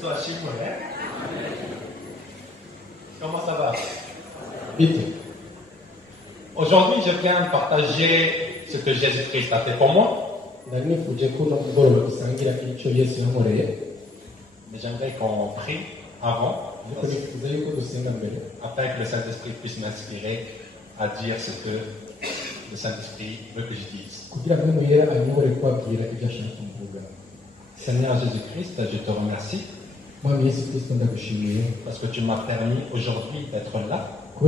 Bonsoir Chimou, hein? Comment ça va? Vite. Aujourd'hui, je viens partager ce que Jésus-Christ a fait pour moi. Mais j'aimerais qu'on prie avant, afin que le Saint-Esprit puisse m'inspirer à dire ce que le Saint-Esprit veut que je dise. Seigneur Jésus-Christ, je te remercie parce que tu m'as permis aujourd'hui d'être là et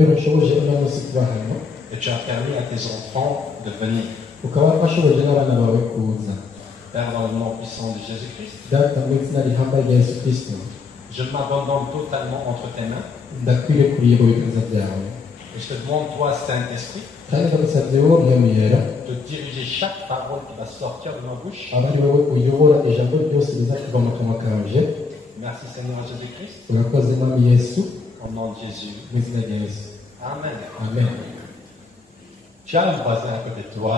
tu as permis à tes enfants de venir. Père, dans le nom puissant de Jésus-Christ, je m'abandonne totalement entre tes mains et je te demande, toi, Saint-Esprit, de diriger chaque parole qui va sortir de ma bouche. Merci Seigneur Jésus-Christ. Au nom de Jésus. Amen. Amen. Tu as un voisin à côté de toi,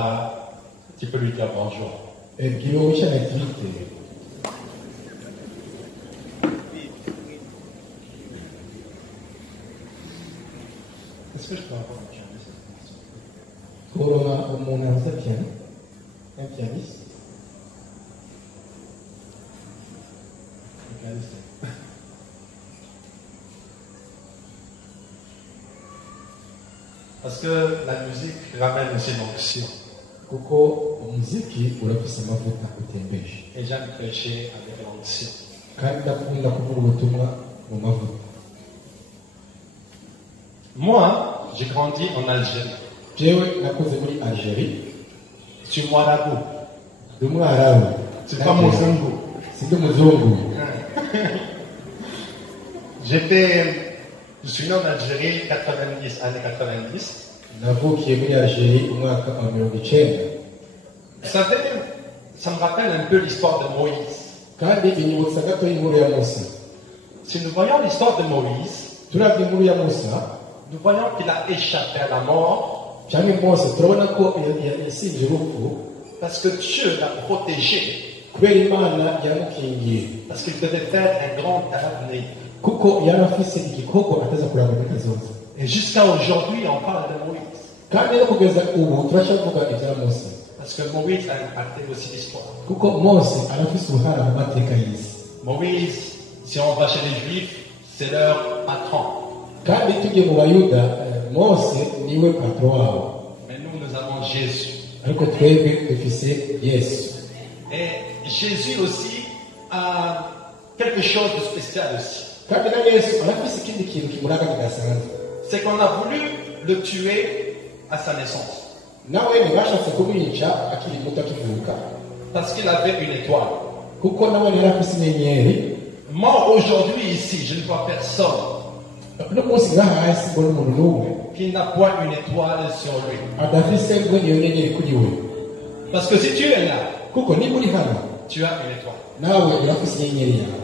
tu peux lui dire bonjour. Est-ce que je peux avoir un pianiste? Un pianiste. Parce que la musique ramène aussi l'onction. Et j'aime prêcher avec l'onction. Moi, j'ai grandi en Algérie. Je suis Mouarabou. C'est pas Mozambo. Je suis né en Algérie, années 90. Vous savez, ça me rappelle un peu l'histoire de Moïse. Si nous voyons l'histoire de Moïse, nous voyons qu'il a échappé à la mort parce que Dieu l'a protégé, parce qu'il devait faire un grand avenir. Et jusqu'à aujourd'hui, on parle de Moïse. Parce que Moïse a impacté aussi l'histoire. Moïse, si on va chez les Juifs, c'est leur patron. Mais nous avons Jésus. Et Jésus aussi a quelque chose de spécial aussi. C'est qu'on a voulu le tuer à sa naissance. Parce qu'il avait une étoile. Moi, aujourd'hui, ici, je ne vois personne qui n'a point une étoile sur lui. Parce que si tu es là, tu as une étoile.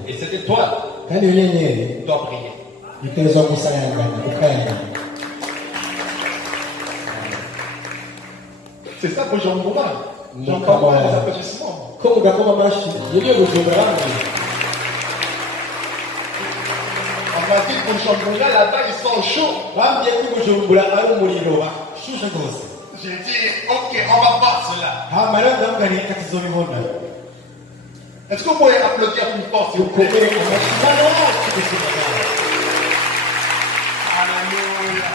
Et cette étoile doit briller. C'est ça pour Jean-Bourg. Jean-Bourg, les applaudissements. On m'a dit pour Jean-Bourg, là-bas, ils sont chauds. J'ai dit, ok, on va voir cela. Est-ce que vous pouvez applaudir plus fort, s'il vous plaît? Alléluia.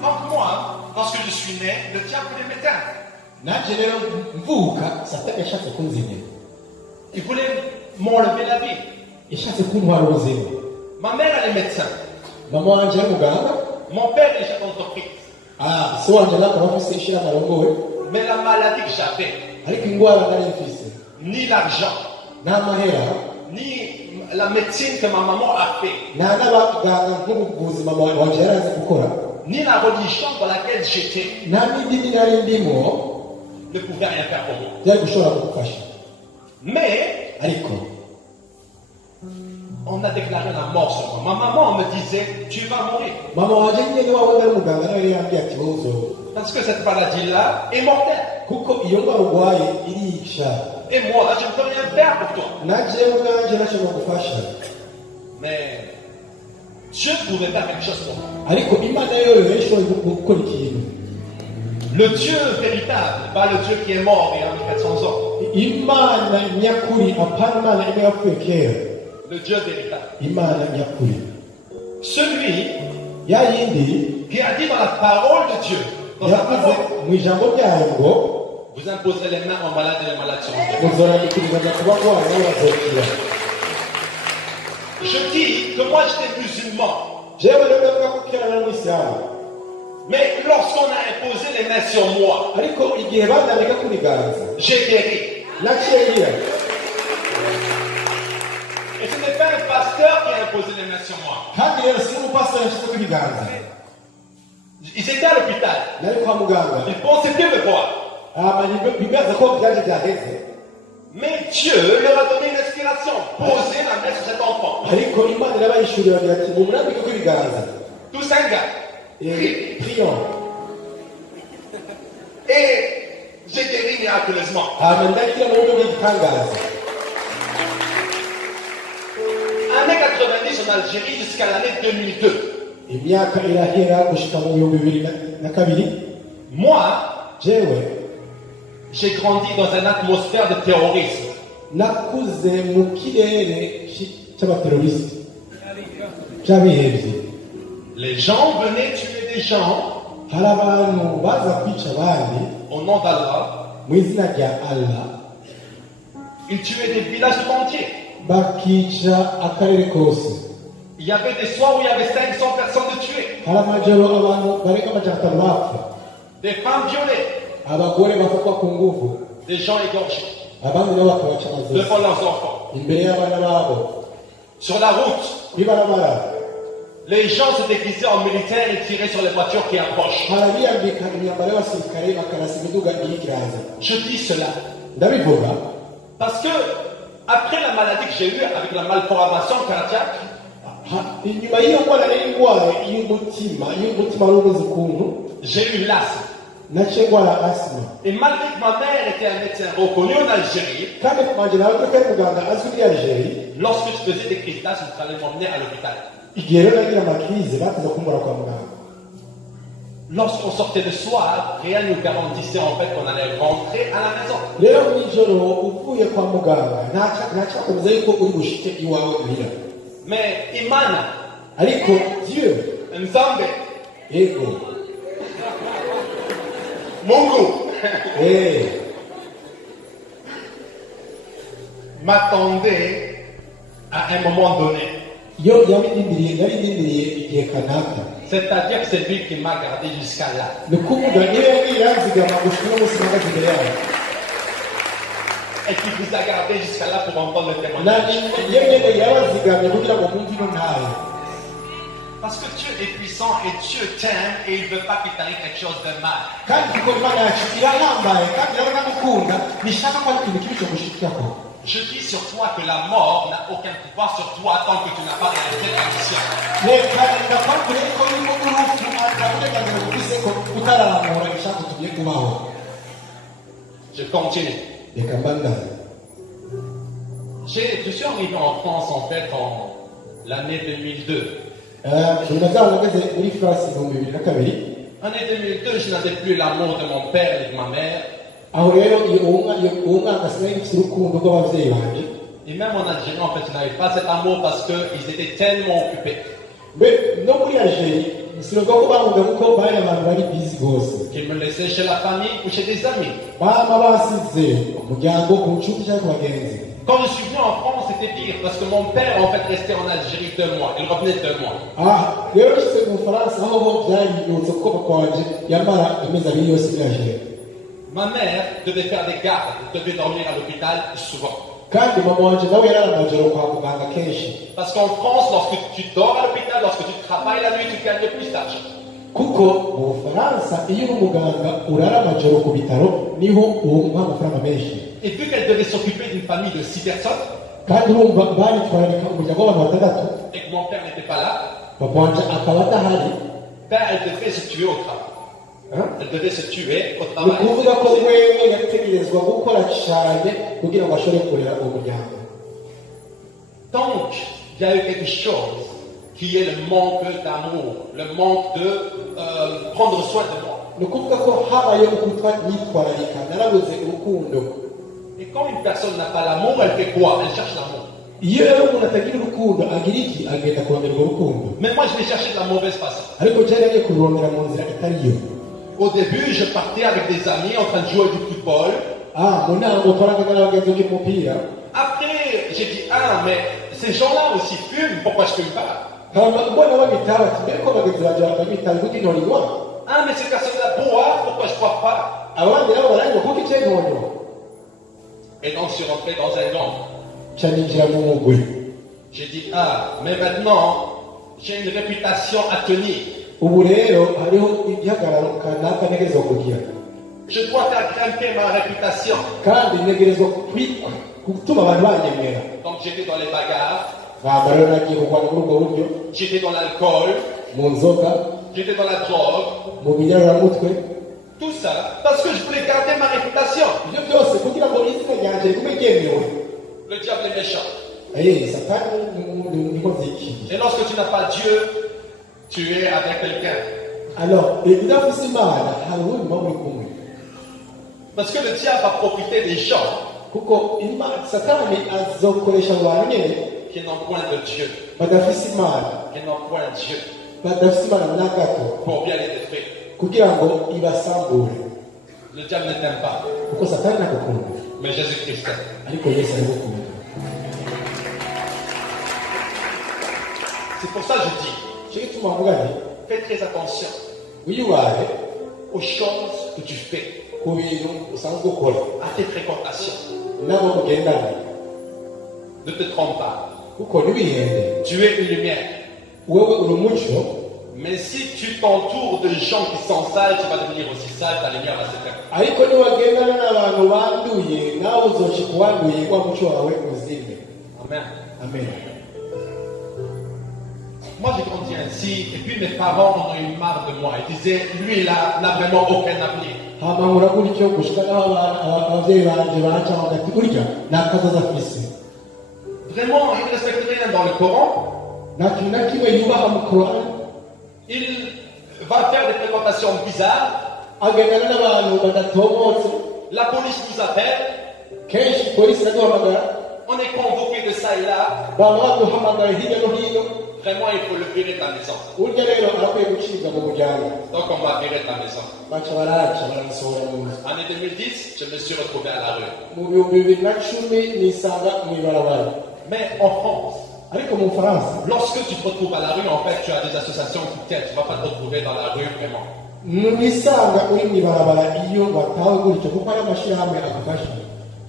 Donc moi, lorsque je suis né, le diable voulait m'éteindre. Il voulait m'enlever la vie. Ma mère, elle est médecin. Mon père est chef d'entreprise. Mais la maladie que j'avais, ni l'argent, ni la médecine que ma maman a fait, ni la religion dans laquelle j'étais, ne pouvait rien faire pour moi. Mais on a déclaré la mort sur moi. Ma maman me disait, tu vas mourir. Parce que cette maladie-là est mortelle. Et moi, je ne peux rien faire pour toi. Mais Dieu pouvait faire quelque chose pour moi. Le Dieu véritable, pas le Dieu qui est mort il y a 1400 ans. Le Dieu véritable. Celui qui a dit dans la parole de Dieu, dans la parole, vous imposerez les mains aux malades et les malades seront guéris. Je dis que moi j'étais musulman. Mais lorsqu'on a imposé les mains sur moi, j'ai guéri. Et ce n'est pas un pasteur qui a imposé les mains sur moi. Ils étaient à l'hôpital. Ils pensaient plus me voir. Mais Dieu leur a donné une inspiration. Posez la main sur cet enfant. Tous un gars. Prions. Et j'ai guéri miraculeusement. Année 90 en Algérie jusqu'à l'année 2002. Moi, j'ai grandi dans une atmosphère de terrorisme. Les gens venaient tuer des gens au nom d'Allah. Ils tuaient des villages entiers. Il y avait des soirs où il y avait 500 personnes de tuées. Des femmes violées. Des gens égorgés. Devant leurs enfants. Sur la route. Les gens se déguisaient en militaires et tiraient sur les voitures qui approchent. Je dis cela parce que après la maladie que j'ai eue avec la malformation cardiaque, j'ai eu l'asthme. Et malgré que ma mère était un médecin reconnu en Algérie, lorsque je faisais des crises d'asthme, il fallait m'emmener à l'hôpital. Lorsqu'on sortait le soir, rien ne nous garantissait en fait qu'on allait rentrer à la maison. Mais Imana, Dieu, Nzambe, Mungu m'attendait à un moment donné. C'est-à-dire que c'est lui qui m'a gardé jusqu'à là. Et qui vous a gardé jusqu'à là pour entendre le témoignage. Parce que Dieu est puissant et Dieu t'aime et il ne veut pas qu'il t'arrive quelque chose de mal. Je dis sur toi que la mort n'a aucun pouvoir sur toi tant que tu n'as pas réalisé ta mission. Je continue. Je suis arrivé en France en fait en l'année 2002. En année 2002, je n'avais plus l'amour de mon père et de ma mère. Et même en Algérie, en fait, je n'avais pas cet amour parce qu'ils étaient tellement occupés. Qu'ils me laissaient chez la famille ou chez des amis. Quand je suis venu en France, c'était pire parce que mon père en fait restait en Algérie 2 mois. Il revenait 2 mois. Ma mère devait faire des gardes, devait dormir à l'hôpital souvent. Parce qu'en France, lorsque tu dors à l'hôpital, lorsque tu travailles la nuit, tu gagnes plus d'argent. Et vu qu'elle devait s'occuper d'une famille de 6 personnes, et que mon père n'était pas là, ben elle devait se tuer au travail. Elle devait se tuer au travail. Donc, il y a eu quelque chose qui est le manque d'amour, le manque de prendre soin de moi. Et quand une personne n'a pas l'amour, elle fait quoi? Elle cherche l'amour. Mais moi, je vais chercher de la mauvaise façon. Au début, je partais avec des amis en train de jouer du football. Après, j'ai dit, mais ces gens-là aussi fument, pourquoi je ne fume pas? Mais ces personnes-là boivent, pourquoi je ne bois pas? Et donc, je suis rentré dans un gang. J'ai dit, mais maintenant, j'ai une réputation à tenir. Je dois faire grimper ma réputation. Donc j'étais dans les bagarres. J'étais dans l'alcool. J'étais dans la drogue. Tout ça parce que je voulais garder ma réputation. Le diable est méchant. Et lorsque tu n'as pas Dieu, tu es avec quelqu'un. Parce que le diable va profiter des gens qui n'ont point de Dieu. Qui n'ont point de Dieu. Pour bien les détruire. Le diable ne t'aime pas. Mais Jésus-Christ t'aime. C'est pour ça que je dis, fais très attention aux choses que tu fais, à tes fréquentations. Ne te trompe pas. Tu es une lumière. Mais si tu t'entoures de gens qui sont sales, tu vas devenir aussi sale, ta lumière va s'éteindre. Amen. Amen. Moi j'ai grandi ainsi, et puis mes parents en ont eu marre de moi. Ils disaient, lui là n'a vraiment aucun avenir. Vraiment, il ne respecte rien dans le Coran. Il va faire des fréquentations bizarres. La police nous appelle. On est convoqué de ça et là. Vraiment, il faut le virer de la maison. Donc on m'a viré de la maison. En 2010, je me suis retrouvé à la rue. Mais en France, lorsque tu te retrouves à la rue, en fait, tu as des associations qui t'aident. Tu ne vas pas te retrouver dans la rue vraiment.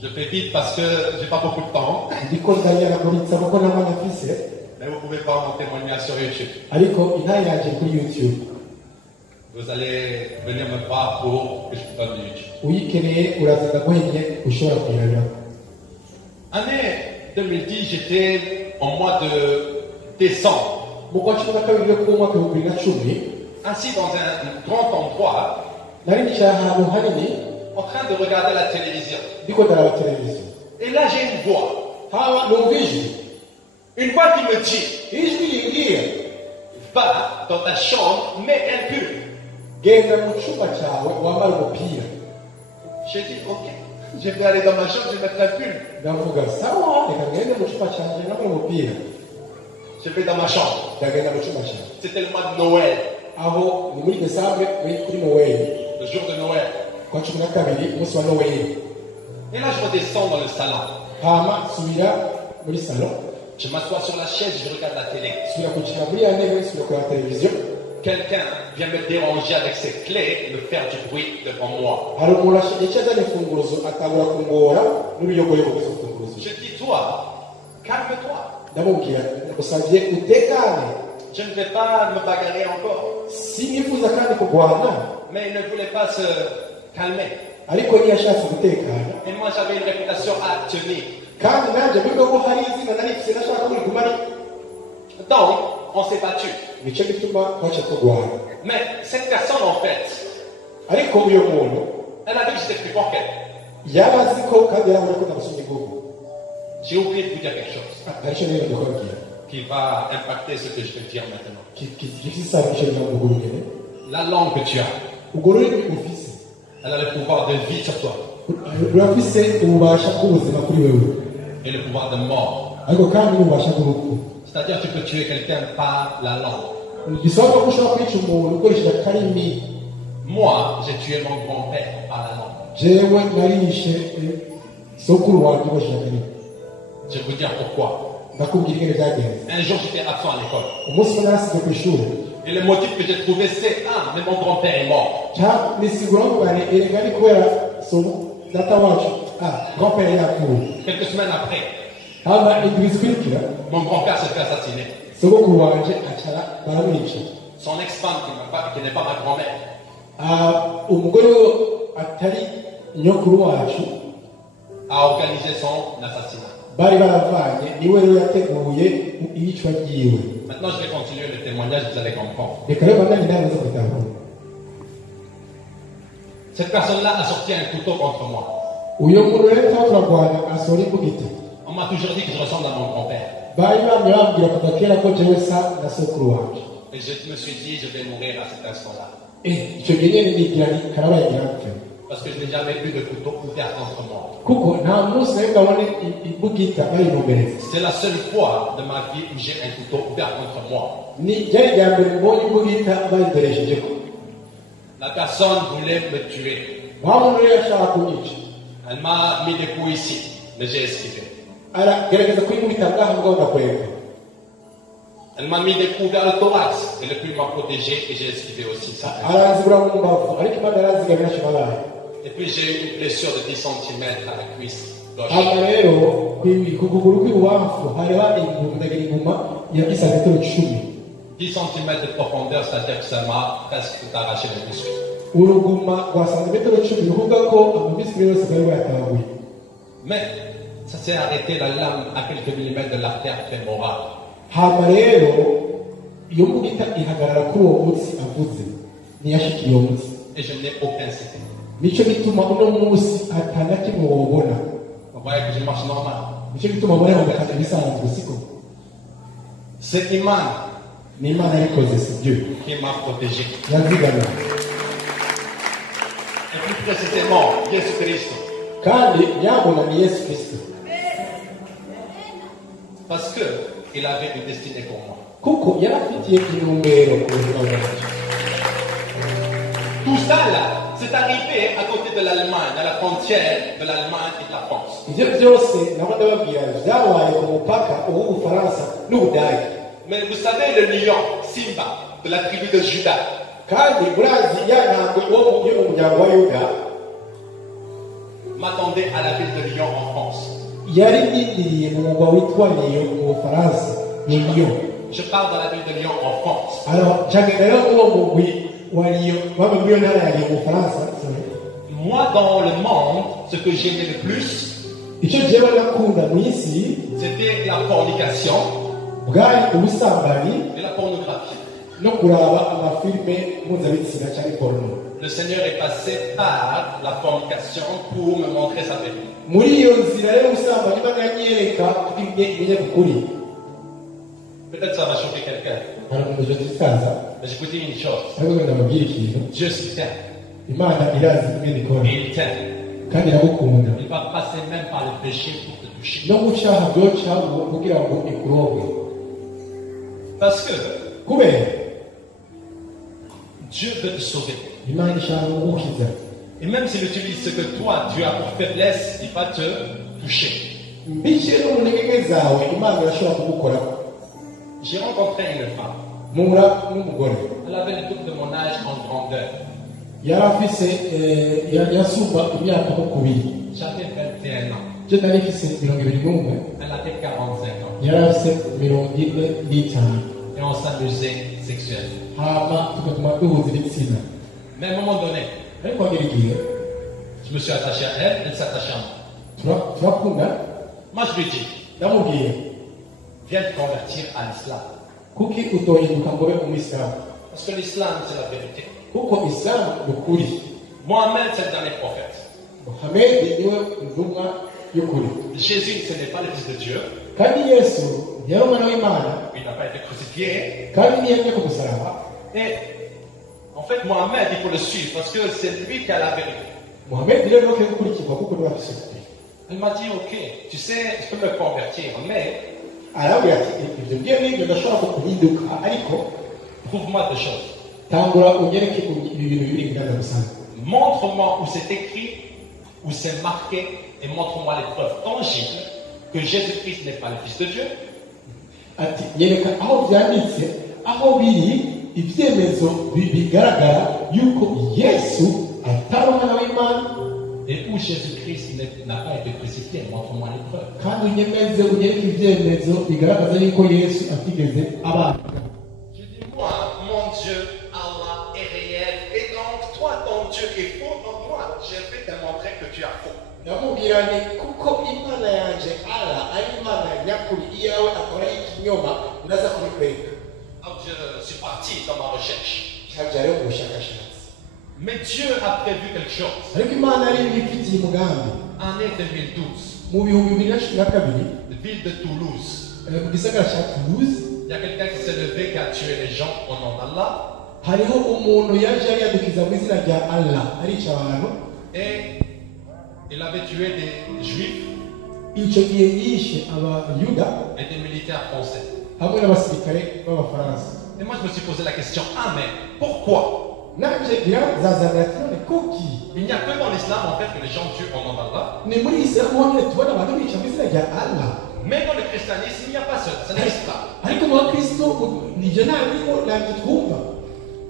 Je fais vite parce que j'ai pas beaucoup de temps. Mais vous pouvez voir mon témoignage sur YouTube. Vous allez venir me voir pour que je vous donne YouTube. Année 2010, j'étais en mois de décembre. Assis dans un grand endroit, en train de regarder la télévision. Et là, j'ai une voix. Une voix qui me dit, va dans ta chambre, mets un pull. J'ai dit, ok, je vais aller dans ma chambre, je vais mettre un pull. Je vais dans ma chambre. C'était le mois de Noël. Le jour de Noël. Et là, je redescends dans le salon. Je m'assois sur la chaise, je regarde la télé. Quelqu'un vient me déranger avec ses clés et me faire du bruit devant moi. Je dis, toi, calme-toi. Je ne vais pas me bagarrer encore. Mais il ne voulait pas se calmer. Et moi, j'avais une réputation à tenir. Donc, on s'est battu. Mais cette personne, en fait, ariko uyu muntu Elle a dit que j'étais plus fort qu'elle. yari azi ko kandi yarabona ko nabasumba ingufu J'ai oublié de vous dire quelque chose aricyo rero ndakubabwira qui va impacter ce que je vais dire maintenant. gifite isabisho ijambo nyine La langue que tu as, ubwo rurimi ufise elle a le pouvoir de vie sur toi rurafise ububasha bw'ubuzima kuri wewe et le pouvoir de mort. ariko kandi n'ububasha bw'urupfu C'est-à-dire que tu peux tuer quelqu'un par la langue. bisaba ko ushobora kwica umuntu ukoresheje akarimi. Moi, j'ai tué mon grand-père par la langue. jewe narishe sokuru wanjye ukoresheje akarimi. Je vais vous dire pourquoi. ndakubwira ingene byagenze. Un jour, j'étais absent à l'école. umunsi umwe narasize ku ishuri Et le motif que j'ai trouvé, c'est mais mon grand-père est mort. nisigura ngane erega ari kubera data wacu grand-père yapfuye. Quelques semaines après, hama indwi zikurikira mon grand-père s'est fait assassiner. sogokuru wanje acara baramwica. Son ex-femme, qui n'est pas ma grand-mère, umugore we atari nyokuru wacu a organisé son assassinat. bari baravanye niwe rero yateguye iyicwa ryiwe. Maintenant, je vais continuer le témoignage, vous allez comprendre. reka rero bandanye inama zo gutahura. Cette personne-là a sorti un couteau contre moi. uyu muntu rero tuba turarwana asohora imbugita. On m'a toujours dit que je ressemble à mon grand-père. bari bamye bambwira kuva kera ko jewe sa na sokuru wanje. Et je me suis dit, je vais mourir à cet instant-là. icyo gihe nyine nigira nti karabaye ntapfe. Parce que je n'ai jamais eu de couteau ouvert contre moi. kuko nta munsi nawe ngabone imbugita bayinumbereza. C'est la seule fois de ma vie où j'ai un couteau ouvert contre moi. ni ryari rya mbere mbonye imbugita bayindoresheje ko. La personne voulait me tuer. wa muntu rero yashaka kunyica. Elle m'a mis des coups ici, mais j'ai esquivé. aragerageza kuyinkubita ngaha mugabo ndakwega. Elle m'a mis des coups vers le thorax. Elle a pu m'en protéger et j'ai esquivé aussi ça. aranzibura mu mbavu ariko imana yaranzigamira kibabaye. Et puis j'ai eu une blessure de 10 cm à la cuisse gauche. hama rero ku kuguru kw'ibubamfu hariho ndagira inguma ya isametero 10. 10 cm de profondeur, c'est-à-dire que ça m'a presque tout arraché les muscles. uruguma rwa santimetero 10 bivuga ko amabiswi yose bari bayatabaguye. Mais ça s'est arrêté la lame à quelques millimètres de l'artère fémorale. hama rero iyo mbugita ihagarara kuri uwo munsi avuze ntiyashikiye uwo munsi. Et je n'ai aucun signe. nicyo gituma uno munsi atana kimwe wobona. Vous voyez que je marche normal. nicyo gituma muri ako kazi bisanzwe siko. C'est Iman ni imana yabikoze si byo qui m'a protégé. yazigamira. Et plus précisément, Jésus-Christ. kandi yabona ni yesu kristo. Parce que il avait une destinée pour moi. kuko yari afitiye intumbero ku buzima bwanjye. Tout ça là, c'est arrivé à côté de l'Allemagne, à la frontière de l'Allemagne et de la France. ibyo byose nabo ndababwira byabaye ku mupaka w'ubufaransa n'ubudage. Mais vous savez, le lion, Simba, de la tribu de Juda, kandi murazi ya ntabwo yo mu muryango wa yuda m'attendait à la ville de Lyon en France. yari yindiriye mu mugwa witwa Lyon mu bufaransa. ni Lyon. Je pars dans la ville de Lyon en France. alors njagenda rero uwo mugwi wa Lyon bamwe muri iyo ntara ya Lyon mu bufaransa. Moi, dans le monde, ce que j'aimais le plus, icyo jewe nakunda mu isi c'était la fornication bwari ubusambanyi et la pornographie. no kuraba amafilime mpuzabitsina cyangwa porno. Le Seigneur est passé par la fornication pour me montrer sa vérité. muri iyo nzira y'ubusambanyi imana yanyereka ibinye ukuri. Peut-être ça va choquer quelqu'un. ntabwo tutaza Mais je vous dis une chose. ariko wenda mbabwire ikintu. Dieu s'y t'aime. imana irazi imwe ikora Et il t'aime. kandi iragukunda. Il va passer même par le péché pour te toucher. no gucaha byoca kugira ngo ikuroge. Parce que kubera Dieu veut te sauver. imana ishaka kugukiza. Et même s'il utilise ce que toi tu as pour faiblesse, il va te toucher. mbice no mu ntege zawe imana irashobora kugukoraho. J'ai rencontré une femme. muhura n'umugore Elle avait le double de mon âge en grandeur. yari afise yasumba imyaka nko kubiri. J'avais 21 ans. je nari mfise 21. Elle avait 45 ans. yari afise 45. Et on s'amusait sexuellement. hama tugatuma duhuza ibitsina. Mais à un moment donné, ariko hagera igihe je me suis attaché à elle, elle s'attachait à moi. turakunda. Moi je lui dis, ndamubwiye viens te convertir à l'islam. kuki utohinduka ngo ube umuyisilamu. Parce que l'islam c'est la vérité. kuko isilamu ni ukuri. Mohamed, c'est le dernier prophète. muhamedi niwe intumwa y'ukuri Jésus, ce n'est pas le Fils de Dieu. kandi yesu yari umwana w'imana Il n'a pas été crucifié. kandi ntiyajya ku musaraba. Et en fait, Mohamed, il faut le suivre parce que c'est lui qui a la vérité. muhamedi rero ntukwiye gukurikirwa kuko niwe afite ukuri. Il m'a dit, ok, tu sais, je peux me convertir, mais arabwira ati ibyo ngiye n'ibyo ndashobora kukuhinduka ariko prouve-moi deux choses. tangura unyereke ibi bintu bibiri bigaragara gusanzwe. Montre-moi où c'est écrit, où c'est marqué, et montre-moi les preuves tangibles que Jésus-Christ n'est pas le Fils de Dieu. ati nyereka aho byanditse aho biri ibyemezo bigaragara yuko yesu atari umwana w'imana Et où Jésus-Christ n'a pas été crucifié, montre-moi les preuves. kandi unyemeze unyereke ibyemezo bigaragaza yuko yesu atigeze abana. Je dis, moi, mon Dieu, Allah est réel, et donc toi, ton Dieu est faux, donc moi, je vais te montrer que tu as faux. ndamubwira nti kuko imana yanjye ara ari imana nyakuri iyawe akora y'ikinyoma ndaza kubikwereka. Donc je suis parti dans ma recherche. cyabya rero ubushakashatsi Mais Dieu a prévu quelque chose. ariko imana yari ibifitiye umugambi. Année 2012, mu bihumbi bibiri na cumi na kabiri ville de Toulouse. mu gisagara cya Toulouse Il y a quelqu'un qui s'est levé, qui a tué les gens au nom d'Allah. hariho umuntu yaje yadukiza mu izina rya Allah arica abantu. Et il avait tué des juifs icyo gihe yishe abayuda et des militaires français. hamwe n'abasirikare b'abafaransa. Et moi je me suis posé la question, ah mais pourquoi? nanjye birazazanira ati none kuki Il n'y a que dans l'islam en fait que les gens tuent au nom d'Allah. ni muri isilamu honyine tubona abantu bica mu izina rya Allah. Mais dans le christianisme, il n'y a pas ça, ça n'existe pas. ariko mu bakristo nibyo ntabwo ntabwo twumva.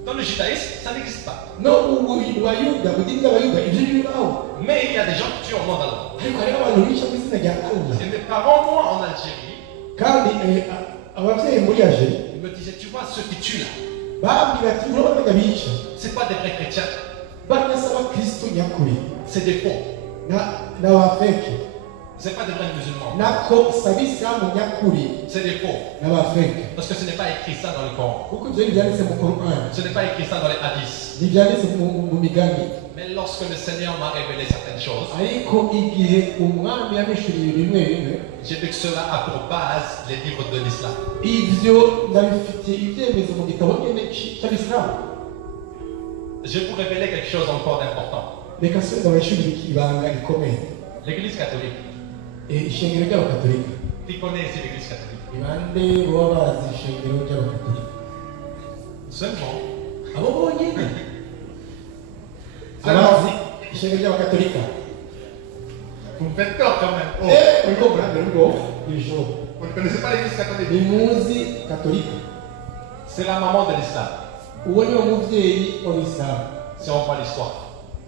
Dans le judaïsme, ça n'existe pas. no mu bayuda mu dini bw'abayuda ibyo ntibibaho. Mais il y a des gens qui tuent au nom d'Allah. ariko hariho abantu bica mu izina rya Allah. Et mes parents, moi en Algérie, kandi ababyeyi muri Algerie ils me disaient, tu vois ceux qui tuent là, babwira ati urabona bica c'est pas des vrais chrétiens, banasa abakristo nyakuri c'est des faux. n'abafeke C'est pas des vrais musulmans, nako si abisilamu nyakuri c'est des faux. n'abafeke Parce que ce n'est pas écrit ça dans le Coran. kuko ibyo ntibyanditse mu Korani Ce n'est pas écrit ça dans les hadiths. ntibyanditse mu migani. Mais lorsque le Seigneur m'a révélé certaines choses, ariko igihe umwami yabishuriye bimwe bimwe j'ai vu que cela a pour base les livres de l'islam. ibyo ndabifitiye ibyemezo mu gitabo nyine cy'abisilamu. Je vais vous révéler quelque chose encore d'important. reka nsubize abashuri ibanga rikomeye. L'église catholique. ishengero ry'abakatolika Qui connaît ici l'église catholique? ni bande baba bazi ishengero ry'abakatolika? Seulement. abo bonyine abazi ishengero ry'abakatolika. Vous me faites peur quand même. Oh. uriko murambere ngo ijoro Vous ne connaissez pas l'église catholique? nimuzi katolika. C'est la maman de l'islam. uwo niwo mubyeyi w'abisilamu Si on voit l'histoire.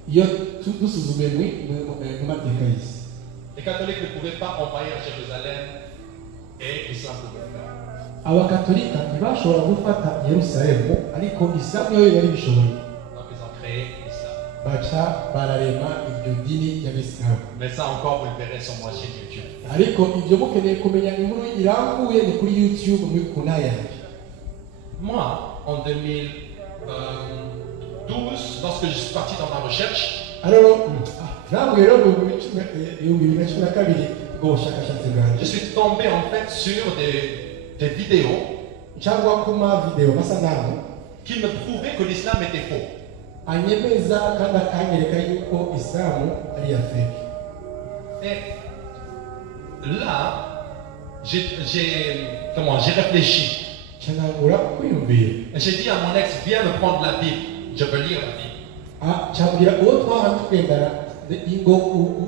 iyo dusuzume mu mateka y'isi. Les catholiques ne pouvaient pas envahir Jérusalem et l'islam pouvait le faire. abakatolika ntibashobora gufata yerusalemu ariko isilamu yo yari bishoboye. Donc ils ont créé l'islam. baca bararema iryo dini ry'abisilamu. Mais ça encore, vous le verrez sur ma chaîne YouTube. ariko ibyo mukeneye kumenya inkuru irambuye ni kuri YouTube muri kuna yanjye. Moi, en 2012, lorsque je suis parti dans ma recherche, rero ntabwo rero mu bihumbi bibiri na cumi na kabiri ubwo bushakashatsi je bwanjye suis tombé en fait sur des vidéos cyangwa ku mavidewo amasanamu qui me prouvaient que l'islam était faux. anyemeza kandi akanyereka yuko isilamu ari iya feke. Et là, j'ai réfléchi. cyanangura kwiyumvira. J'ai dit à mon ex, viens me prendre la Bible. Je veux lire la Bible. cyabwira uwo twahora tugendana ngo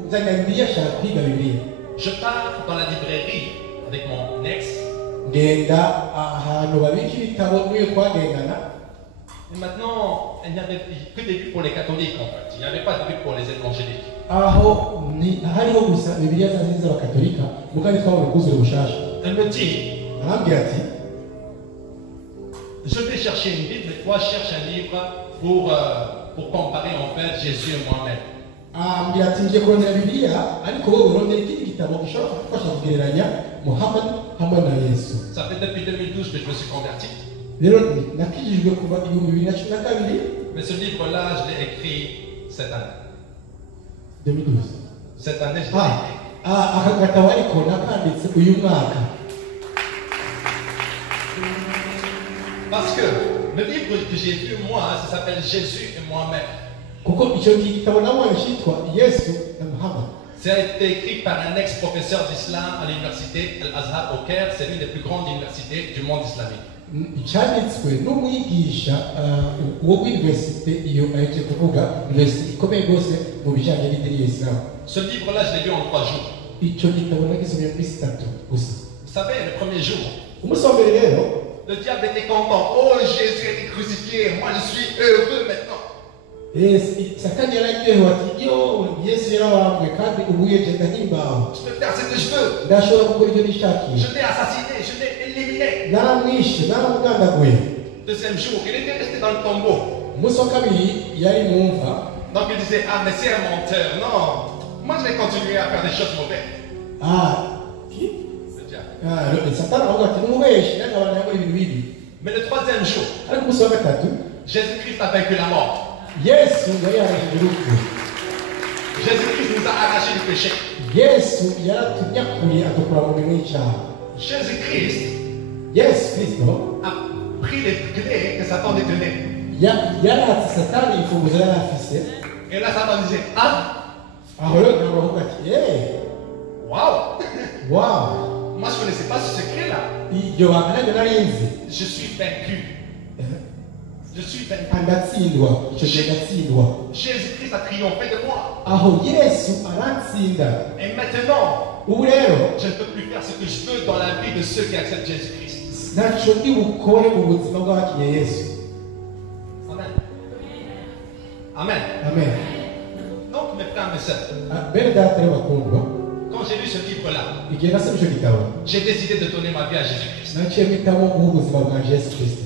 uzana bibiliya ashaka kwiga bibiliya. Je pars dans la librairie avec mon ex. ngenda ahantu babika ibitabo n'iyo twagendana. Et maintenant, il n'y avait que des Bibles pour les catholiques en fait. Il n'y avait pas de Bible pour les évangéliques. aho hariho gusa bibiliya z'abakatolika mukandi twabona kuzura ubushasha. Elle me dit, arambwira ati je vais chercher une Bible et toi cherche un livre pour comparer en fait Jésus et Mohamed. ambwira ati ngiye kurondera bibiliya ariko wowe urondera ikindi gitabo gishobora kugufasha kugereranya Muhammad hamwe na Yesu. Ça fait depuis 2012 que je me suis converti. rero nakijijwe kuva ibihumbi bibiri na cumi na kabiri. Mais ce livre-là, je l'ai écrit cette année. 2012. Cette année, je aka gatabo ariko nakanditse uyu mwaka parce que le livre que j'ai vu moi, ça s'appelle Jésus et moi-même. kuko icyo gitabo nabonye cyitwa Yesu na Muhammad. Ça a été écrit par un ex-professeur d'islam à l'université Al-Azhar au Caire. C'est l'une des plus grandes universités du monde islamique. cyanditswe n'umwigisha wo ku universite iyo aje kuvuga universite ikomeye rwose mu bijyanye n'idini ya Islam. Ce livre-là, je l'ai lu en 3 jours. icyo gitabo nagisomye muri sitatu gusa. Vous savez, le premier jour, umunsi wa mbere rero le diable était content. Oh, Jésus a été crucifié. Moi, je suis heureux maintenant. satani yararyohewe ati yo Yesu yarabambwe kandi ubu yeje ndahimbawe. Je peux faire ce que je veux. ndashobora gukora ibyo nishakiye. Je l'ai assassiné, je l'ai éliminé. naramwishe naramugandaguye. Deuxième jour, il était resté dans le tombeau. umunsi wa kabiri yari mu mva. Donc il disait, ah mais c'est un menteur. Non, moi je vais continuer à faire des choses mauvaises. Le diable. satani aravuga ati n'umubeshi nagabana yakora ibintu bibi. Mais le troisième jour, ariko umunsi wa gatatu Jésus-Christ a vaincu la mort. Yesu yari yarangije urupfu. Jésus-Christ nous a arraché du péché. Yesu yaratunyakuye adukura mu mirimo y'icyaha. Jésus-Christ Yesu Kristo a pris les clés que Satan détenait. yaratse satani imfunguzo yari afise. Et là, Satan disait, ah, aho rero ntabwo bavuga ati waouh. wawu Moi je ne connaissais pas ce secret-là. iryo banga nanjye nari nzi. Je suis vaincu. Je suis vaincu. ndatsindwa icyo gihe ndatsindwa. Jésus-Christ a triomphé de moi. aho Yesu arantsinda. Et maintenant, ubu rero je ne peux plus faire ce que je veux dans la vie de ceux qui acceptent Jésus-Christ. ntacyo ndi bukore mu buzima bw'abakinnye Yesu. Amen. Amen. amen. Donc mes frères et mes sœurs, bene data rero bakundwa, quand j'ai lu ce livre-là, igihe nasoma icyo gitabo j'ai décidé de donner ma vie à Jésus-Christ. naciye mpitamo guha ubuzima bwanjye Yesu Kristo.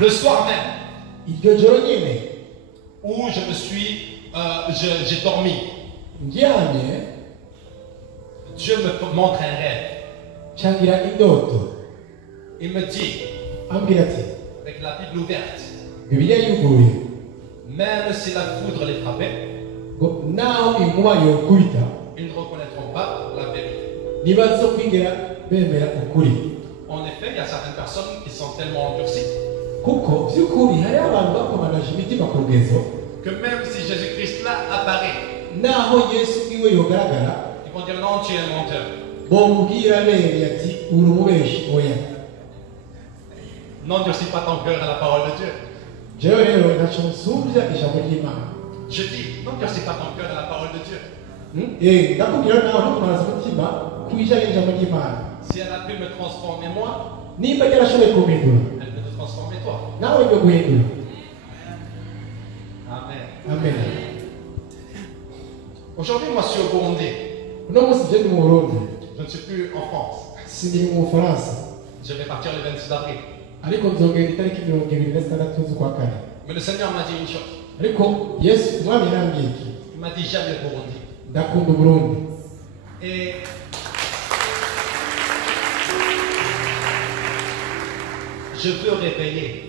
Le soir même, iryo joro nyine où je me suis, j'ai dormi, ndyamye Dieu me montre un rêve. cangira indoto. Il me dit, ambwira ati avec la Bible ouverte, bibiliya yuguruye même si la foudre les frappait, ngo naho inkuba yokubita ils ne reconnaîtront pas la vérité. ntibazokwigera bemera ukuri. En effet, il y a certaines personnes qui sont tellement endurcies kuko by'ukuri hari abantu bakomanaje imitima ku rugezo que même si Jésus-Christ là apparaît, naho Yesu iwe yogaragara ils vont dire non, tu es un menteur. bomubwira bene ati uri umubeshi. oya N'endurcis pas ton cœur à la parole de Dieu. jewe rero ntacyo nsubya ijambo ry'Imana. Je dis, n'endurcis pas ton cœur à la parole de Dieu. ndakubwira nawe ntukomanaze umutima ku bijyanye n'ijambo ry'Imana. Si elle a pu me transformer moi, nimba yarashoboye kumpindura elle peut te transformer toi. nawe byo guhindura. Amen. amen. Aujourd'hui, moi, je suis au Burundi. uno munsi je ndi mu Burundi, Je ne suis plus en France. sindi mu Bufaransa, Je vais partir le 26 avril. ariko nzogenda itariki 26 z'ukwa kane. Mais le Seigneur m'a dit une chose. ariko Yesu umwami yarambwiye iki, Il m'a dit, j'aime le Burundi. ndakunda Burundi. Et je veux réveiller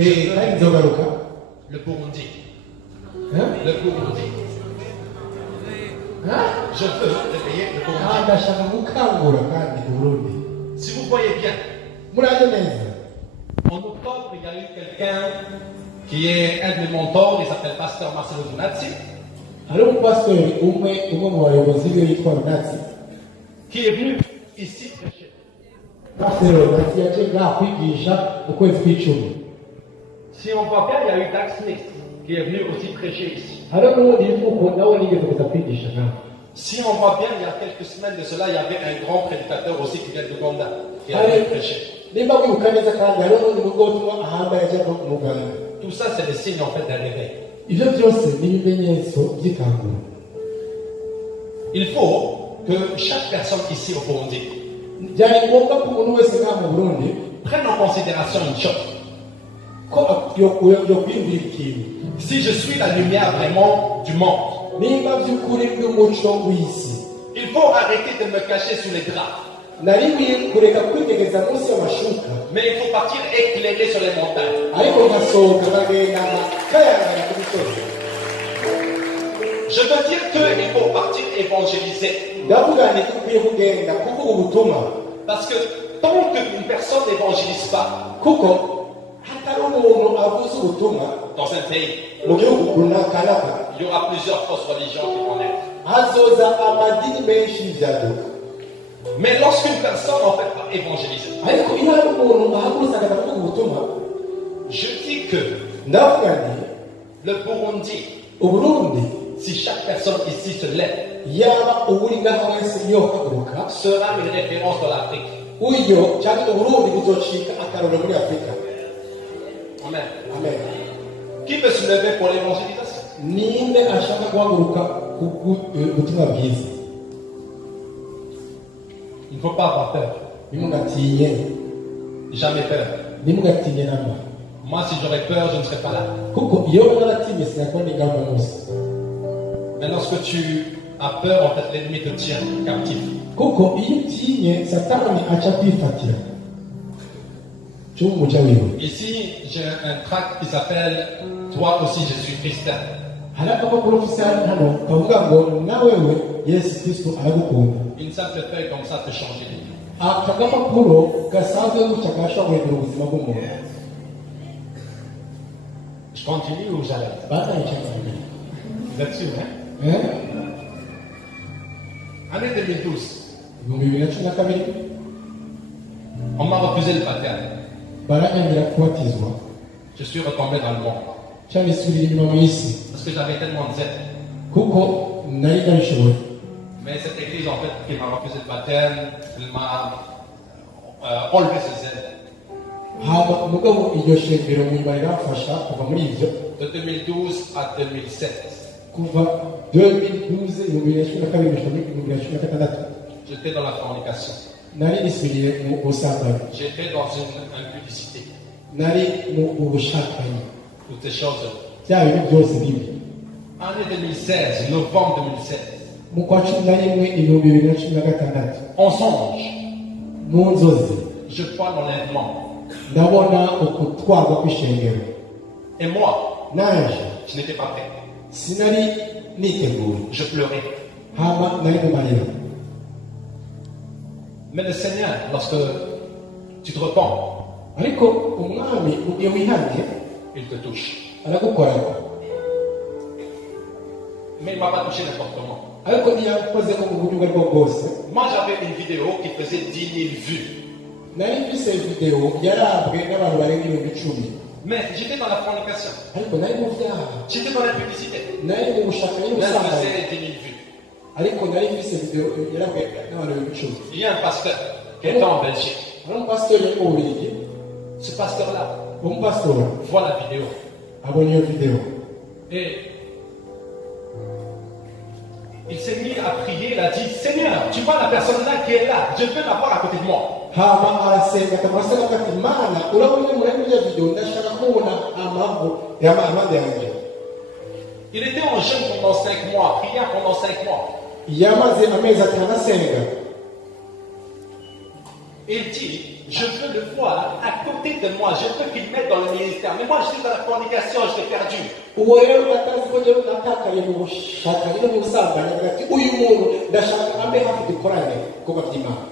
kandi nzogaruka le Burundi. Hein? Le Burundi. Je veux réveiller le Burundi. ndashaka gukangura kandi Burundi. Si vous voyez bien, muraje neza, en octobre, il y a eu quelqu'un qui est un de mes mentors, il s'appelle Pasteur Marcelo Donazzi, hari umupasitori umwe mu bayobozi be yitwa Runatsi. qui est venu ici prêcher. Pasiteri Runatsi yaje ngaha kwigisha ukwezi kw'icumi. Si on voit bien, il y a eu Dax Nix qui est venu aussi prêcher ici. hari n'ubundi yivuko nawe nigeze kuza kwigisha ngaha. Si on voit bien, il y a quelques semaines de cela, il y avait un grand prédicateur aussi qui vient d'Ouganda, qui a venu prêcher. nimba wibuka neza kandi hari n'undi muvugabutumwa ahambaye ajya no mu Uganda. Tout ça, c'est le signe en fait d'un réveil. ibyo byose ni ibimenyetso by'ikangura. Il faut que chaque personne ici au Burundi byari ngombwa ko umuntu wese ngaha mu Burundi prenne en considération une chose. ko yokwiyumvira ikintu. Si je suis la lumière vraiment du monde, nimba by'ukuri n'umuco w'isi, il faut arrêter de me cacher sous les draps. nari nkwiye kureka kwitegeza munsi y'amashuka mais il faut partir éclairer sur les montagnes. ariko ngasohoka nkagenda nkayangana ku misozi. Je veux dire qu'il faut partir évangéliser. ndavuga nti dukwiye kugenda kuvuga ubutumwa Parce que tant qu'une personne n'évangélise pas kuko hatari umuntu avuze ubutumwa dans un pays, mu gihugu runaka, il y aura plusieurs fausses religions qui vont naître. hazoza amadini menshi y'ibyaduka. Mais lorsqu'une personne en fait va évangéliser, ariko iyo hari umuntu ahagurutse akavuga ubutumwa, je dis que ndavuga nti le Burundi, uburundi si chaque personne ici se lève, yaba uwuri ngaho wese yohaguruka sera une référence dans l'Afrique. uyo cyangwa uburundi buzocika akarorero muri afurika. Amen. amen. Qui veut se lever pour l'évangélisation? ninde ashaka guhaguruka ku butumwa bwiza? Il ne faut pas avoir peur. ntimugatinye, Jamais peur. ntimugatinye namba. Moi, si j'aurais peur, je ne serais pas là. kuko iyo naratinye sinakora n'ingamba munsi. Mais lorsque tu as peur, en fait, l'ennemi te tient captif. kuko iyo utinye satani aca kwifatira cy'umuja wiwe. Ici, j'ai un tract qui s'appelle Toi aussi, je suis Christin. hari agapapuro ufise hano kavuga ngo nawewe yesu kristo aragukunda. Une simple feuille comme ça peut changer les vies. aka gapapuro gasanzwe gutya gashobora guhindura ubuzima bw'umuntu. Je continue ou j'arrête? banayicaye Vous êtes sûr, hein? Année 2012, ibihumbi bibiri na cumi na kabiri on m'a refusé le baptême. baranyangira kubatizwa Je suis retombé dans le monde. cyangwa isubira inyuma mu isi Parce que j'avais tellement de zèle. kuko nari ndabishoboye. Mais cette église, en fait, qui m'a refusé le baptême, elle m'a enlevé ce zèle. haba umugabo iryo shengero nyuma riramfasha kuva muri ibyo De 2012 à 2007, kuva 2012 ibihumbi bibiri na cumi na kabiri ibihumbi bibiri na cumi na gatandatu j'étais dans la fornication. nari nisubiriye mu busambanyi, J'étais dans une impudicité. nari mu bushakanyi, Toutes ces choses. bya bintu byose bibi. Année 2016, novembre 2016, mu kwa cumi na rimwe ibihumbi bibiri na cumi na gatandatu on songe. mu nzozi Je vois l'enlèvement. ndabona ukutwarwa kw'ishengero. Et moi, naje je n'étais pas prêt. sinari niteguye, Je pleurais. haba nari mu marira. Mais le Seigneur, lorsque tu te repens, ariko umwami mu gihe wihannye il te touche. aragukoraga, Mais il ne m'a pas touché n'importe comment. ariko ntiyakoze ko mu buryo ubwo aribwo bwose. Moi, j'avais une vidéo qui faisait 10 000 vues. nari mfise videwo yarabwe n'abantu barenga ibihumbi icumi, Mais j'étais dans la fornication. ariko nari mu byaha, J'étais dans l'impudicité. nari mu bushakanyi Mais elle n'ubusambanyi, faisait 10 000 vues. ariko nari mfise videwo yarabwe n'abantu ibihumbi icumi. Il y a un pasteur qui était en Belgique. hari umupasitori uri mu Bubiligi, Ce pasteur-là umupasitori voit la vidéo. abonye iyo videwo, Et il s'est mis à prier. Il a dit, Seigneur, tu vois la personne là qui est là. Je veux l'avoir à côté de moi. hama arasenga akamasanga ati mana urabona muri iyo videwo ndashaka kubona amavu y'amande yanjye. Il était en jeûne pendant 5 mois, priant pendant 5 mois. yamaze amezi atanu asenga. Il dit, je veux le voir à côté de moi. Je veux qu'il m'aide dans le ministère. Mais moi, je suis dans la fornication, je l'ai perdu. uwo rero natazi ko njyewe natakaye mu bushakanyi no mu busambanyi, avuga ati uyu muntu ndashaka ambe hafi dukorane kuba by'Imana.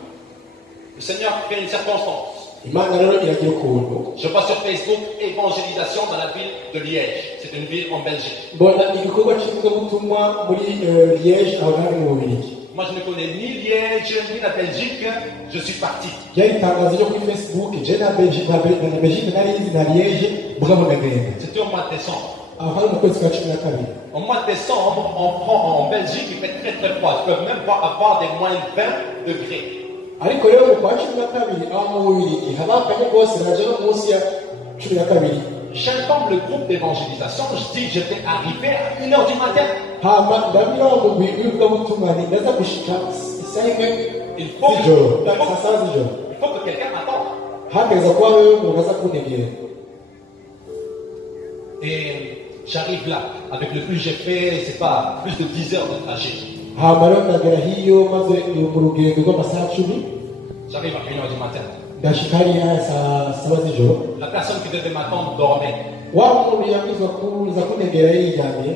Le Seigneur fait une circonstance. Imana rero iragira ukuntu Je vois sur Facebook évangélisation dans la ville de Liège. C'est une ville en Belgique. mbona igikorwa cy'ivugabutumwa muri Liège aho nari mu Bubiligi. Moi, je ne connais ni Liège, ni la Belgique. Je suis parti. ryari itangazo ryo kuri Facebook, je na Belgique nari nzi na Liège mugabo ndagenda. C'était au mois de décembre. aho hari mu kwezi kwa cumi na kabiri. Au mois de décembre, en Belgique, il fait très très froid. Je peux même pas avoir des moins de 20 degrés. ariko rero mu kwa cumi na kabiri aho mu Bubiligi haba akanye rwose naje no munsi ya cumi na kabiri. J'informe le groupe d'évangélisation. Je dis, je vais arriver à 1h du matin. hama ndabwira wa mugwi w'ivugabutumwa nti ndaza gushika isaha imwe Il faut que, z'ijoro, il faut- saa saba z'ijoro. il faut que quelqu'un m'attende. hageza kuba wewe umuntu aza kuntegera. Et j'arrive là. Avec le plus j'ai fait, c'est pas plus de 10 heures de trajet. hama rero ndagera hiyo maze mu rugendo rw'amasaha 10. J'arrive à 1h du matin. ndashika hariya saa saba z'ijoro. La personne qui devait m'attendre dormait. wa muntu yabwirizwa kuza kuntegera yiryamiye.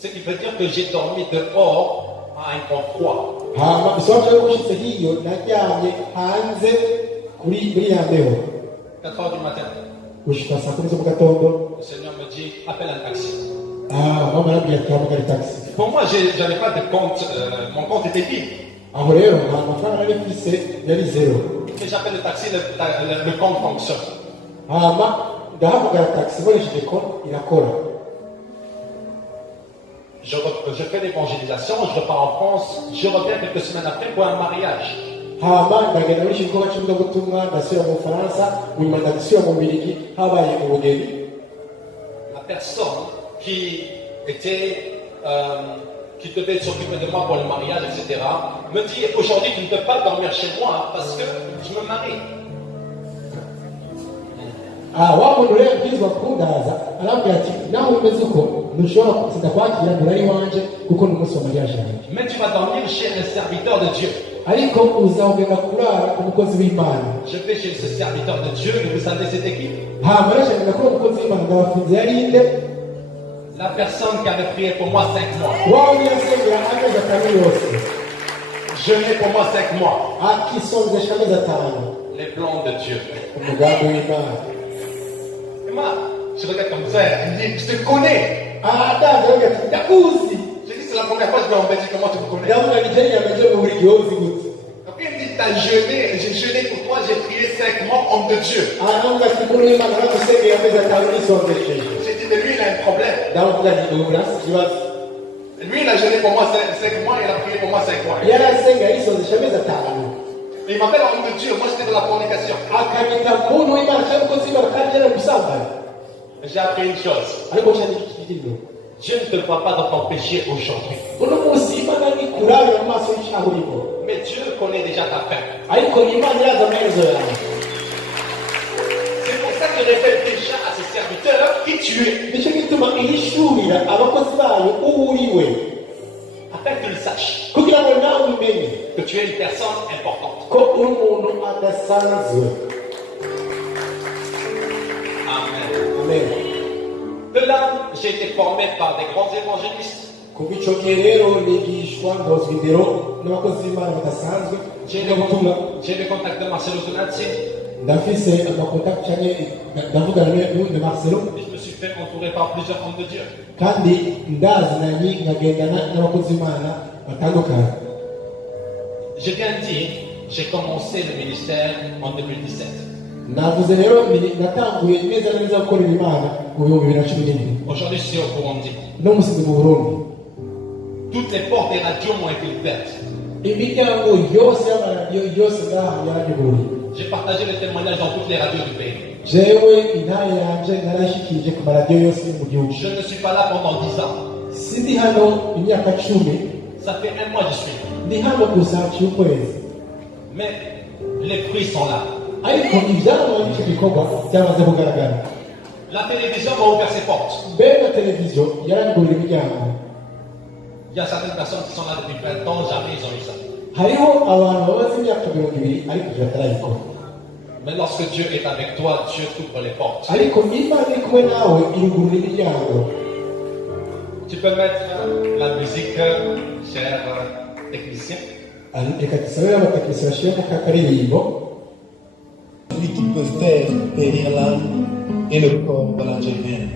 Ce qui veut dire que j'ai dormi dehors à un grand froid. hama bisobanura ko ushitse hiyo naryamye hanze muri ya mbeho. 4h du matin. gushika saa kumi zo mu gatondo. Le Seigneur me dit, appelle un taxi. mama arabwira ati hamagara taxi. Pour moi, j'avais pas de compte, mon compte était vide. aho rero nta mafaranga nari mfise, yari zero. Mais j'appelle le taxi, le compte fonctionne. hama ndahamagara taxi nkoresheje konti irakora. Je fais l'évangélisation, je repars en France, je reviens quelques semaines après pour un mariage. hama ndagenda muri iki gikorwa cy'ivugabutumwa ndasubira mu Bufaransa, nyuma ndasubira mu Bubiligi habaye ubugeni. La personne qui devait s'occuper de moi pour le mariage, etc., me dit aujourd'hui tu ne peux pas dormir chez moi parce que je me marie. wa muntu rero abwirizwa kundaza arambwira ati nawe umeze uko ntushobora kuza kwakira murari wanje kuko ni umunsi wa mariage yanjye. Mais tu vas dormir chez un serviteur de Dieu. ariko uzagenda kurara umukozi w'Imana. Je vais chez ce serviteur de Dieu et vous savez c'était qui? hama rashakaga ko umukozi w'Imana ndabafunze yari inde? La personne qui avait prié pour moi 5 mois. wa wundi yasengera amezi atanu yose. Jeûné pour moi 5 mois. akisonzesha amezi atanu. Les plans de Dieu. umugambi w'Imana. Et moi, je regarde comme ça, il me dit, je te connais. atavuga ati ndakuzi. J'ai dit, c'est la première fois que je vais en Belgique, comment tu me connais? ndavuga ni jeni yameje mu buri gihugu gute. Après, il me dit, t'as jeûné, j'ai jeûné pour toi, j'ai prié 5 mois, homme de Dieu. aravuga ati umuntu w'Imana aragusengera amezi atanu nisonzesheje. J'ai dit, mais lui, il a un problème. ndavuga nti ubu urasi ikibazo. Lui, il a jeûné pour moi 5 mois, il a prié pour moi 5 mois. yarasenga yisonzesha amezi atanu. Mais il m'appelle homme de Dieu, moi j'étais dans la fornication. akanyita muntu w'Imana cyangwa umukozi w'Imana kandi yari gusambana. J'ai appris une chose. ariko cyane ikigiriro Dieu ne te voit pas dans ton péché aujourd'hui. uno munsi Imana ntikurabira mu maso y'icyaha urimo, Mais Dieu connaît déjà ta fin. ariko Imana iraza amaherezo yawe. C'est pour ça qu'il révèle déjà à ses serviteurs qui tu es. nicyo gituma ihishurira abakozi bayo uwo uri we, Afin que tu le saches. kugira ngo nawe umenye Que tu es une personne importante. ko uri umuntu adasanzwe. Amen. amen. De là, j'ai été formé par des grands évangélistes. kuva icyo gihe rero nigishwa ndozwa indero n'abakozi b'Imana badasanzwe. J'ai le contact de Marcelo Tonazzi. ndafise amakontakiti cyane ndavugana na Marcelo, Et je me suis fait entourer par plusieurs hommes de Dieu. kandi ndazinanye nkagendana n'abakozi b'Imana batandukanye. Je viens de dire, j'ai commencé le ministère en 2017. navuze rero natanguye neza na neza gukorera Imana mu bihumbi 2017. Aujourd'hui, je suis au Burundi. no musizi mu Burundi. Toutes les portes des radios m'ont été ouvertes. imiryango yose y'amaradiyo yose ngaha yaranyuguruye. J'ai partagé le témoignage dans toutes les radios du pays. jewe intara yanje narashikirije ku maradiyo yose yo mu gihugu. Je ne suis pas là pendant 10 ans. sindi hano imyaka 10, Ça fait 1 mois que je suis là. ndi hano gusa haciye ukwezi, Mais les fruits sont là. ariko ibyarwa n'icyo gikorwa byamaze kugaragara. La télévision m'a ouvert ses portes. mbere na televiziyo yaranyugurira imiryango. Il y a certaines personnes qui sont là depuis 20 ans, jamais ils ont eu ça. hariho abantu bamaze imyaka 20 ariko ibyo batarabikora. Mais lorsque Dieu est avec toi, Dieu t'ouvre les portes. ariko Imana iri kumwe nawe irugurura imiryango. Tu peux mettre la musique, cher technicien. reka dusabire abatekinisiye bashyiramo ka karirimbo. Celui qui peut faire périr l'âme et le corps de l'Algérien.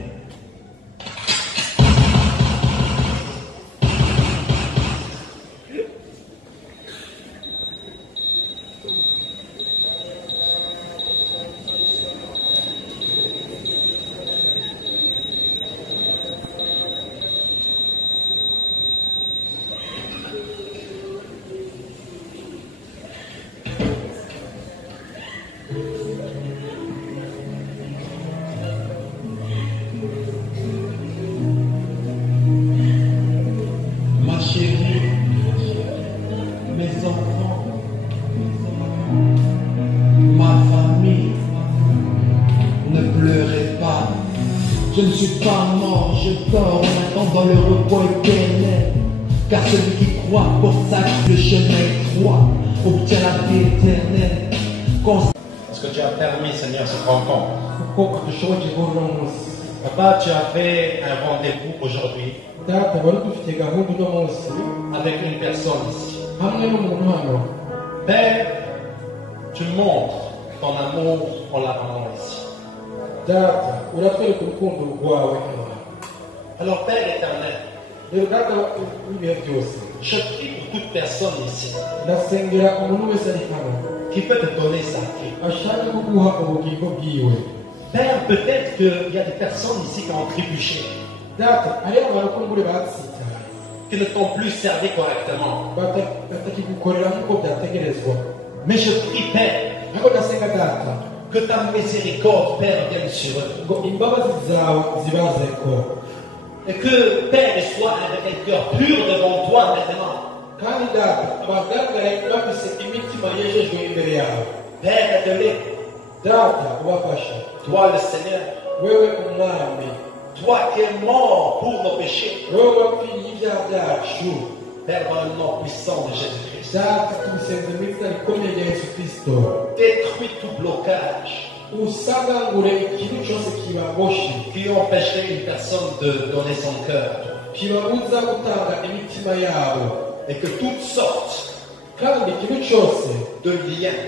Ma chérie, mes enfants, ma famille, ne pleurez pas. Je ne suis pas mort, je dors maintenant dans le repos éternel. Car celui qui croit pour ça que le chemin est droit. obtient la vie éternelle. Parce que tu as permis, Seigneur, cette rencontre. kuko dushoboje guhura uno munsi. Papa, tu as fait un rendez-vous aujourd'hui Data wari dufite gahunda uno munsi avec une personne ici. hamwe n'umuntu hano. Père, tu montres ton amour en la rendant ici. Data uratwereka urukundo rwawe hano. Alors, Père éternel, Rero data w'ibihe byose je prie pour toute personne ici ndasengera umuntu wese ari hano qui peut te donner sa vie. ashaka kuguha ubugingo bwiwe. Père, peut-être qu'il y a des personnes ici qui ont trébuché, Data hariho abantu ko muri batsitaye qui ne t'ont plus servi correctement. batakigukorera nk'uko byategerezwa. Mais je prie, Père, ariko ndasenga data que ta miséricorde, Père, vienne sur eux. ngo imbabazi zawe zibazeko, Et que, Père, soit avec un cœur pur devant toi maintenant. kandi data bagaragare bafise imitima yejejwe imbere yawe. Père, aide-les. Data ubafashe, Toi, le Seigneur, wewe umwami, toi qui es mort pour nos péchés. wewe wapfiriye ibyaha byacu. Père, dans le nom puissant de Jésus-Christ, Data tubisenze mu izina rikomeye rya Yesu Kristo, détruis tout blocage usagangure ikintu cyose kibaboshe, qui empêcherait une personne de donner son cœur. kibabuza gutanga imitima yabo, Et que toutes sortes kandi ikintu cyose de liens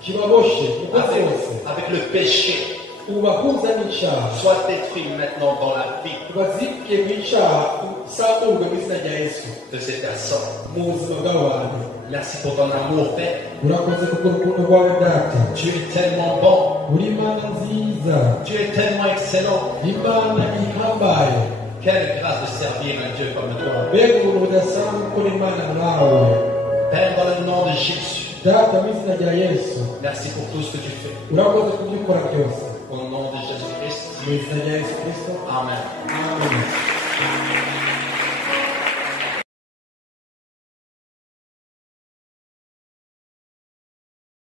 kibaboshe umukozi wose avec le péché ubahuza n'icyaha soient détruits maintenant dans la vie bazibwe mu icyaha usamurwe mu izina rya Yesu de ces personnes. mu buzima bw'abantu. Merci pour ton amour, Père. Urakoze kuko urukundo rwawe data, Tu es tellement bon. uri Imana nziza, Tu es tellement excellent. Imana ihambaye. Quelle grâce de servir un Dieu comme toi. Mbega ubuntu budasanzwe gukora Imana nkawe. Père, dans le nom de Jésus, Data mu izina rya Yesu merci pour tout ce que tu fais. urakoze kubyo ukora byose, Au nom de Jésus-Christ. mu izina rya Yesu Kristo. Amen. Amen.